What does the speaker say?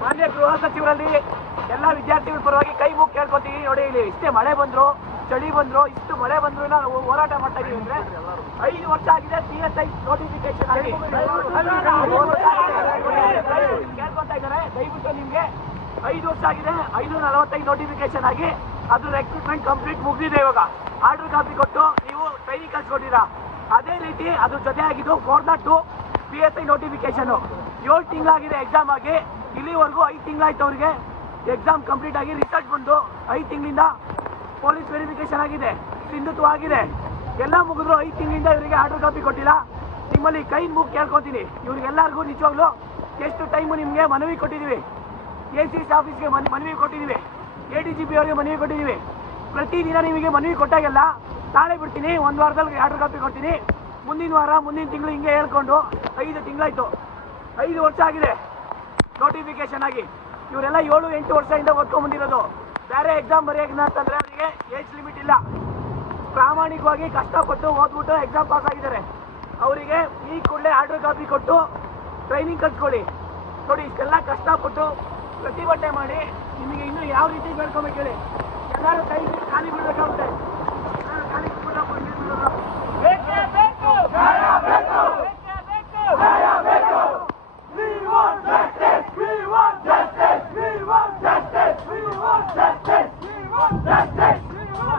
ಮಾನ್ಯ ಗೃಹ ಸಚಿವರಲ್ಲಿ ಎಲ್ಲ ವಿದ್ಯಾರ್ಥಿಗಳ ಪರವಾಗಿ ಕೈ ಮುಗ್ ಕೇಳ್ಕೊತೀವಿ ನೋಡಿ, ಇಲ್ಲಿ ಇಷ್ಟೇ ಮಳೆ ಬಂದ್ರು, ಚಳಿ ಬಂದ್ರು, ಇಷ್ಟು ಮಳೆ ಬಂದ್ರು ನಾವು ಹೋರಾಟ ಮಾಡ್ತಾ ಇದೀವಿ ಅಂದ್ರೆ ಐದು ವರ್ಷ ಆಗಿದೆ ಸಿ ಎಸ್ ಐ ನೋಟಿಫಿಕೇಶನ್ ಆಗಿ ಕೇಳ್ಕೊತಾ ಇದ್ದಾರೆ. ದಯವಿಟ್ಟು ನಿಮ್ಗೆ ಐದು ವರ್ಷ ಆಗಿದೆ, ಐದು ನಲವತ್ತೈದು ನೋಟಿಫಿಕೇಶನ್ ಆಗಿ ಅದ್ರ ರೆಕ್ರೂಟ್ಮೆಂಟ್ ಕಂಪ್ಲೀಟ್ ಮುಗಿದಿದೆ ಇವಾಗ. ಆರ್ಡರ್ ಕಾಪಿ ಕೊಟ್ಟು ನೀವು ಟ್ರೈನಿಂಗ್ ಕಳ್ಸ್ಕೊಟ್ಟಿರಾ. ಅದೇ ರೀತಿ ಅದ್ರ ಜೊತೆ ಆಗಿದ್ದು four not two P S I notification ಏಳು ತಿಂಗಳಾಗಿದೆ ಎಕ್ಸಾಮ್ ಆಗಿ. ಇಲ್ಲಿವರೆಗೂ ಐದು ತಿಂಗಳಾಯ್ತು ಅವ್ರಿಗೆ. ಎಕ್ಸಾಮ್ ಕಂಪ್ಲೀಟ್ ಆಗಿ ರಿಸಲ್ಟ್ ಬಂದು ಐದು ತಿಂಗಳಿಂದ ಪೊಲೀಸ್ ವೆರಿಫಿಕೇಶನ್ ಆಗಿದೆ, ಸಿಂಧುತ್ವ ಆಗಿದೆ. ಎಲ್ಲ ಮುಗಿದ್ರು ಐದು ತಿಂಗಳಿಂದ ಇವರಿಗೆ ಆರ್ಡರ್ ಕಾಪಿ ಕೊಟ್ಟಿಲ್ಲ. ನಿಮ್ಮಲ್ಲಿ ಕೈ ಮುಗಿ ಕೇಳ್ಕೊತೀನಿ. ಇವ್ರಿಗೆಲ್ಲರಿಗೂ ನಿಜವಾಗ್ಲೂ ಎಷ್ಟು ಟೈಮು ನಿಮಗೆ ಮನವಿ ಕೊಟ್ಟಿದ್ದೀವಿ ಎ ಸಿ ಎಸ್ ಆಫೀಸ್ಗೆ ಮನ್, ಮನವಿ ಕೊಟ್ಟಿದ್ದೀವಿ ಎ ಡಿ ಜಿ ಪಿ ಅವರಿಗೆ ಮನವಿ ಕೊಟ್ಟಿದ್ದೀವಿ ಪ್ರತಿದಿನ ನಿಮಗೆ ಮನವಿ ಕೊಟ್ಟಾಗೆಲ್ಲ ನಾಳೆ ಬಿಡ್ತೀನಿ, ಒಂದು ವಾರದಲ್ಲಿ ಆರ್ಡರ್ ಕಾಪಿ ಕೊಡ್ತೀನಿ. ಮುಂದಿನ ವಾರ, ಮುಂದಿನ ತಿಂಗಳು ಹಿಂಗೆ ಹೇಳ್ಕೊಂಡು ಐದು ತಿಂಗಳಾಯಿತು. ಐದು ವರ್ಷ ಆಗಿದೆ. ನೋಟಿಫಿಕೇಶನ್ ಆಗಿ. ಇವರೆಲ್ಲ ಏಳು, ಎಂಟು ವರ್ಷದಿಂದ ಓದ್ಕೊಂಡ್ ಬಂದಿರೋದು. ಬೇರೆ ಎಕ್ಸಾಮ್ ಬರೆಯೋಕೆ ಅಂತಂದ್ರೆ ಅವರಿಗೆ ಏಜ್ ಲಿಮಿಟ್ ಇಲ್ಲ. ಪ್ರಾಮಾಣಿಕವಾಗಿ ಕಷ್ಟಪಟ್ಟು ಓದ್ಬಿಟ್ಟು ಎಕ್ಸಾಮ್ ಪಾಸ್ ಆಗಿದ್ದಾರೆ. ಅವರಿಗೆ ಈ ಕೂಡಲೇ ಆರ್ಡರ್ ಕಾಪಿ ಕೊಟ್ಟು ಟ್ರೈನಿಂಗ್ ಕಟ್ಕೊಳ್ಳಿ ನೋಡಿ, ಇಷ್ಟೆಲ್ಲ ಕಷ್ಟಪಟ್ಟು ಪ್ರತಿಭಟನೆ ಮಾಡಿ ನಿಮಗೆ ಇನ್ನೂ ಯಾವ ರೀತಿ ಬೇಡ್ಕೊಬೇಕು ಹೇಳಿ. ಎಲ್ಲರೂ ಕೈ ಖಾಲಿ ಬಿಡ್ಬೇಕು?